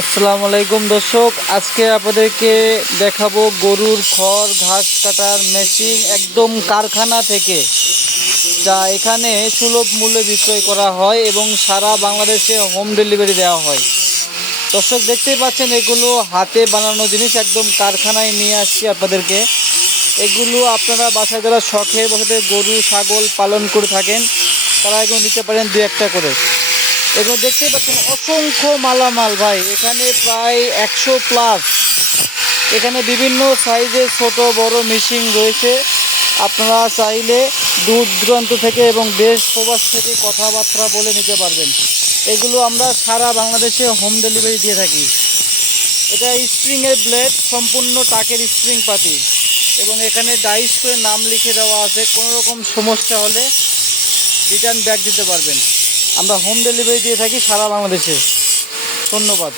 আসসালামু আলাইকুম দর্শক, আজকে আপনাদেরকে দেখাবো গরুর খড় ঘাস কাটার মেশিন একদম কারখানা থেকে, যা এখানে সুলভ মূল্যে বিক্রয় করা হয় এবং সারা বাংলাদেশে হোম ডেলিভারি দেওয়া হয়। দর্শক দেখতেই পাচ্ছেন, এগুলো হাতে বানানো জিনিস, একদম কারখানায় নিয়ে আসছি আপনাদেরকে। এগুলো আপনারা বাসায় যারা শখের বসে গরু ছাগল পালন করে থাকেন, তারা এগুলো নিতে পারেন দু একটা করে। এগুলো দেখতেই পাচ্ছেন অসংখ্য মালামাল ভাই, এখানে প্রায় 100+। এখানে বিভিন্ন সাইজের ছোট বড় মেশিন রয়েছে। আপনারা চাইলে দূর দূরান্ত থেকে এবং দেশ প্রবাস থেকে কথাবার্তা বলে নিতে পারবেন। এগুলো আমরা সারা বাংলাদেশে হোম ডেলিভারি দিয়ে থাকি। এটা স্প্রিংয়ের ব্লেড, সম্পূর্ণ টাকের স্প্রিং পাতি, এবং এখানে ডাইস করে নাম লিখে দেওয়া আছে। কোনো রকম সমস্যা হলে রিটার্ন ব্যাক দিতে পারবেন। আমরা হোম ডেলিভারি দিয়ে থাকি সারা বাংলাদেশে। ধন্যবাদ।